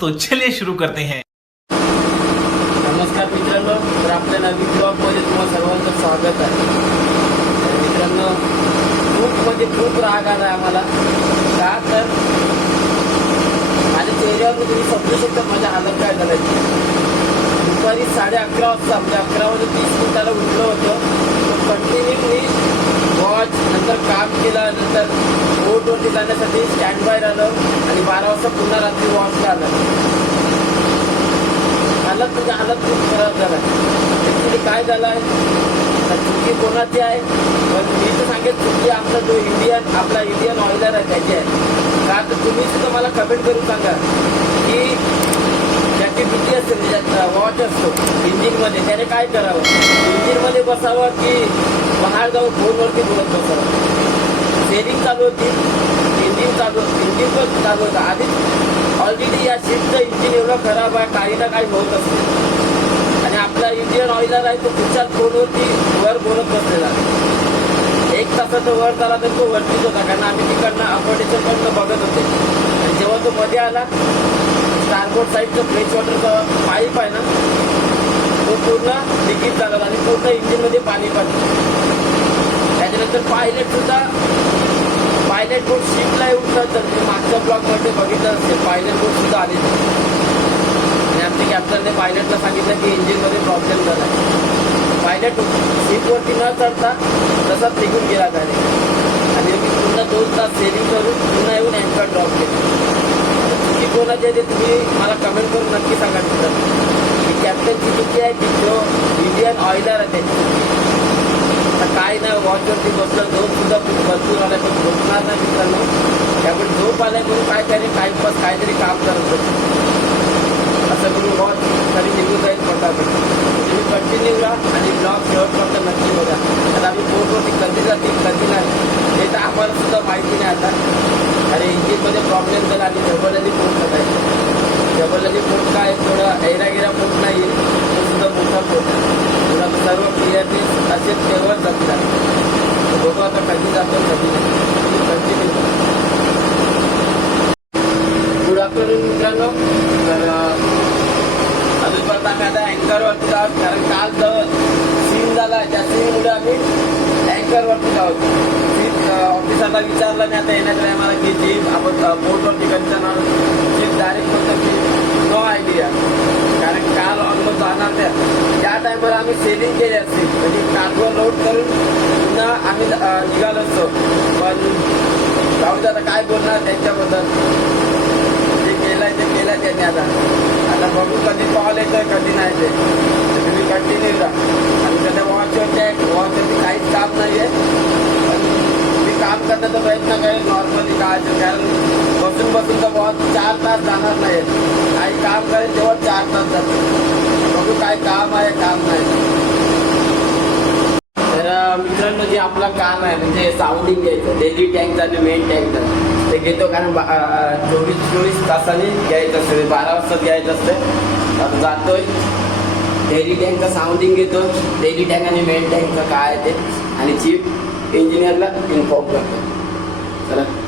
तो चलिए शुरू करते हैं। नमस्कार मित्रांनो, तर आपल्या नवीन ब्लॉगमध्ये तुम्हाला सर्वांचं स्वागत आहे. तर मित्रांनो खूप म्हणजे खूप राग आला आम्हाला. का तर? माझ्या चेहऱ्यावर तुम्ही समजू शकता माझ्या हालत काय दुपारी साडे अकरा वाजता, म्हणजे अकरा वाजता तीस मिनिटाला उठलं होतं. कंटिन्यू मी वॉच नंतर काम केलं, नंतर बोटवरती जाण्यासाठी स्टँड बाय राहिलं. आणि बारा वाजता पुन्हा रात्री वॉचला आलं. हालत म्हणजे हालत खूप खराब झाला. ॲक्च्युली काय झालं आहे? चुकी कोणाची आहे? पण मी तर सांगेल चुकी आपला जो इंडियन आपला इंडियन ऑइलर आहे त्याची आहे. का तर तुम्ही सुद्धा मला कमेंट करून सांगा की त्याची भीती असते त्याच्यात वॉच असतो इंजिनमध्ये त्याने काय करावं? इंजिनमध्ये बसावं की बाहेर जाऊन फोनवरती बोलत बसावं? सेरिंग चालू होती. इंजिन चालू इंजिन पण चालू होतं आधीच ऑलरेडी या शिपचं इंजिन एवढं खराब आहे काही ना काही होत असते. आणि आपला इंडियन ऑइलर आहे तो पुढच्याच फोनवरती वर बोलत बसलेला एक तासाचं वर झाला तर तो वरतीच होता कारण आम्ही तिकडनं अकोडेशन पण बघत होते. आणि जेव्हा तो मध्ये आला स्टारबोर्ड साईडचं फ्रेश वॉटरचा पाईप आहे ना तो पूर्ण लिकीज झाला आणि पूर्ण इंजिनमध्ये पाणी पडलं. त्याच्यानंतर पायलट सुद्धा पायलट बोट शिपला येऊन तर मी मागच्या ब्लॉकमध्ये बघितलं असते. पायलट बोट सुद्धा आली आणि आमच्या कॅप्टनने पायलटला सांगितलं की इंजिनमध्ये प्रॉब्लेम झाला पायलट शिपवरती न चढता तसाच निघून गेला त्याने आणि मी पुन्हा दोन तास सेलिंग करून पुन्हा येऊन अँकर ड्रॉप केला. चुकी कोणाची आहे ते तुम्ही मला कमेंट करून नक्की सांगा तिथं की कॅप्टनची चुकी आहे? की जो इंडियन ऑइलर आहे. त्याची चुकी काय नाही वॉचवरती बसलं झोप सुद्धा बसून भरपूर आलाय पण झोपणार नाही मित्रांनो. त्यामुळे झोप आलाय म्हणून काय त्याने टाइमपास काहीतरी काम करत होतं असं करून वॉच तरी निघून जाईल पटापट तुम्ही कंटिन्यू राहा आणि ब्लॉग शेवटपर्यंत नक्की बघा. आता आम्ही बोटवरती कधी जातील कधी नाही हे तर आम्हाला सुद्धा माहिती नाही आता. अरे इंजिनमध्ये प्रॉब्लेम झाला आणि जबरदस्ती पोट टाकायचं जबरदस्ती पोट काय थोडं ऐरागिरा पोट नाही तो सुद्धा मोठा पोट आहे तुला सर्व क्लिअरली असे तेव्हाच जातील बघू आता कधी जातो कधी नाही कंटिन्यू करून मित्रांनो. तर अजून पण आम्ही आता अँकरवरती आहोत. कारण काल जवळ सीन झाला त्या सीनमुळे आम्ही अँकरवरती आहोत. सीट ऑफिसरला विचारलं नाही आता येण्याच्या टायमाला की जीप आपण बोटवरती कंचन जीप डायरेक्ट म्हणतो की नो आयडिया कारण काल ऑलमोस्ट जाणार त्या त्या टायमाला आम्ही सेलिंग केली असते. म्हणजे कालवर लोड करून पुन्हा आम्ही निघालो असतो. पण जाऊ दे आता काय बोलणार त्यांच्याबद्दल. केला त्यांनी आता. आता बघू कधी कॉल येतोय कधी नाही ते. तुम्ही कंटिन्यू जा आणि त्याच्या वॉचवरती आहे वॉचवरती काहीच काम नाही आहे मी काम करण्याचा प्रयत्न करेल नॉर्मली काय कारण बसून बसून तर वॉच चार तास जाणार नाही काही काम करेल तेव्हा चार तास जाते बघू काय काम आहे काम नाही. तर मित्रांनो जे आपला काम आहे म्हणजे साऊंडिंग घ्यायचं. डेली टँक आणि मेन टँक ते घेतो कारण बा- चोवीस चोवीस तासाने घ्यायचं असते म्हणजे बारा वाजता घ्यायचं असतं. आता जातोय. डेली टँकचं साऊंडिंग घेतो. डेली टँक आणि मेन टँकचं काय आहे ते. आणि चीफ इंजिनियरला इन्फॉर्म करतो. चला.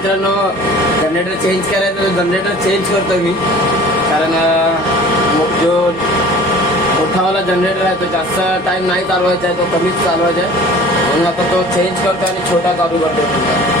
मित्रांनो जनरेटर चेंज करायचं तर जनरेटर चेंज करतो मी. कारण जो मोठावाला जनरेटर आहे तो जास्त टाईम नाही चालवायचा आहे तो कमीच चालवायचा आहे. म्हणून आता तो चेंज करतो आणि छोटा चालू करतो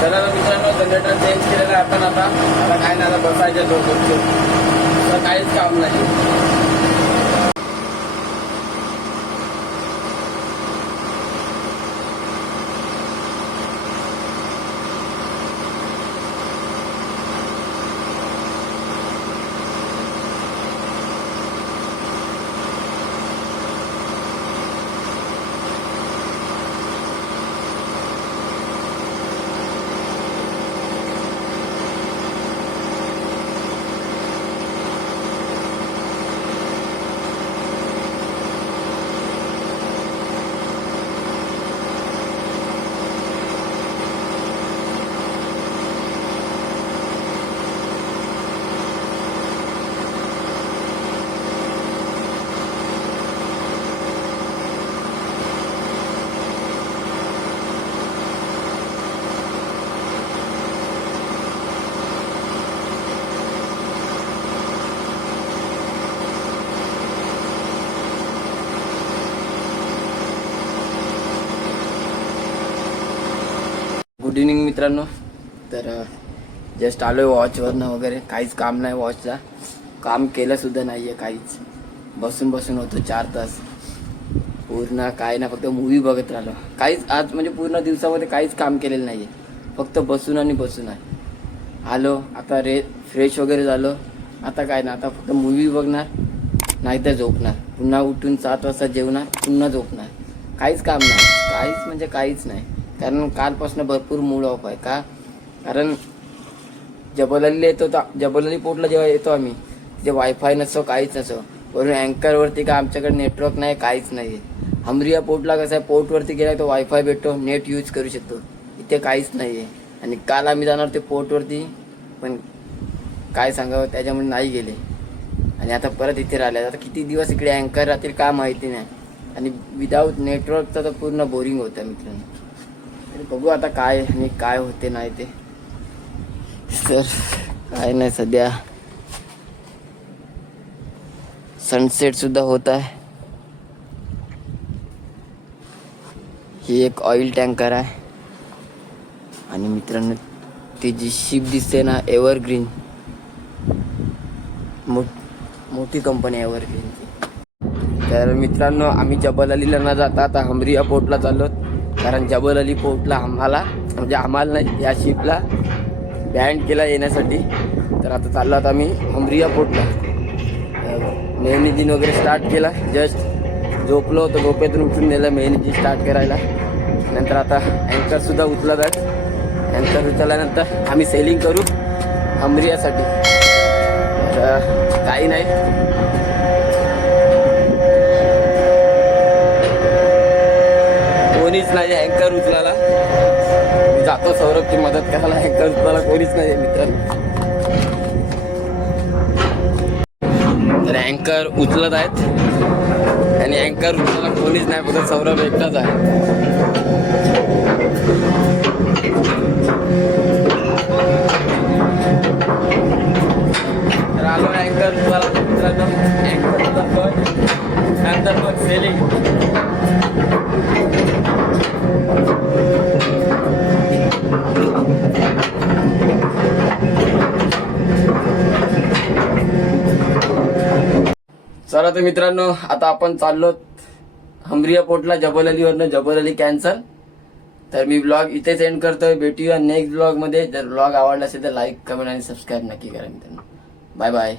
चला तर मित्रांनो जनरेटर चेंज केलेलं आहे आपण आता आता काय नाही आता बसायचं दोन खुर्ची तर काहीच काम नाही गुड इव्हनिंग मित्रांनो तर जस्ट आलो आहे वॉचवरनं वगैरे. काहीच काम नाही वॉचचा काम केलं सुद्धा नाही आहे काहीच. बसून बसून होतो चार तास. पूर्ण काय ना फक्त मूवी बघत राहिलो. काहीच आज म्हणजे पूर्ण दिवसामध्ये काहीच काम केलेलं नाही आहे फक्त बसून आणि बसून आहे. आलो आता रे फ्रेश वगैरे झालो. आता काय ना आता फक्त मूवी बघणार नाही तर झोपणार. पुन्हा उठून सात वाजता जेवणार पुन्हा झोपणार. काहीच काम नाही. काहीच म्हणजे काहीच नाही. कारण कालपासून भरपूर मूड ऑफ आहे का? कारण जबल येतो तर पोर्टला जेव्हा येतो आम्ही तिथे वायफाय नसतो काहीच नसतो वरून अँकरवरती का आमच्याकडे नेटवर्क नाही काहीच नाही आहे हमरिया पोर्टला कसं आहे पोर्टवरती गेला तो वायफाय भेटतो नेट यूज करू शकतो. इथे काहीच नाही आहे आणि काल आम्ही जाणार ते पोर्टवरती पण काय सांगावं त्याच्यामुळे नाही गेले. आणि आता परत इथे राहिले. आता किती दिवस इकडे अँकर राहतील का माहिती नाही. आणि विदाऊट नेटवर्कचं तर पूर्ण बोरिंग होतं मित्रांनो. बघू आता काय आणि काय होते नाही ते. सर काय नाही सध्या. सनसेट सुद्धा होत आहे. ही एक ऑइल टँकर आहे. आणि मित्रांनो ती जी शिप दिसते ना एव्हरग्रीन मो मोठी कंपनी आहे एव्हरग्रीनची तर मित्रांनो आम्ही जबल अलीला न जाता आता हमरिया पोर्टला चाललो कारण जबल अली पोर्टला आम्हाला म्हणजे आम्हाला नाही या शिपला बँड केला येण्यासाठी. तर आता चाललो आता आम्ही हमरिया पोर्टला मेहनीजीन वगैरे स्टार्ट केला. जस्ट झोपलो होतो झोपेतून उठून नेलं मेहनीजी स्टार्ट करायला. नंतर आता अँकरसुद्धा उचलत आहेत. अँकर उचलल्यानंतर आम्ही सेलिंग करू हमरियासाठी तर काही नाही. कोणीच नाही अँकर उचलायला मी जातो सौरभची मदत करायला अँकर उचलायला कोणीच नाही मित्रांनो तर अँकर उचलत आहेत. आणि अँकर उचलायला कोणीच नाही फक्त सौरभ एकटाच आहे. तर आलो अँकर उचलायला मित्रांनो. अँकर नंतर मग सेलिंग चला तर मित्रांनो आता आपण चाललो हमरिया पोर्टला जबल अलीवरनं जबल अली कॅन्सल तर मी ब्लॉग इथेच एंड करतोय. भेटूया नेक्स्ट ब्लॉगमध्ये जर ब्लॉग आवडला असेल तर लाईक कमेंट आणि सबस्क्राईब नक्की करा मित्रांनो. Bye bye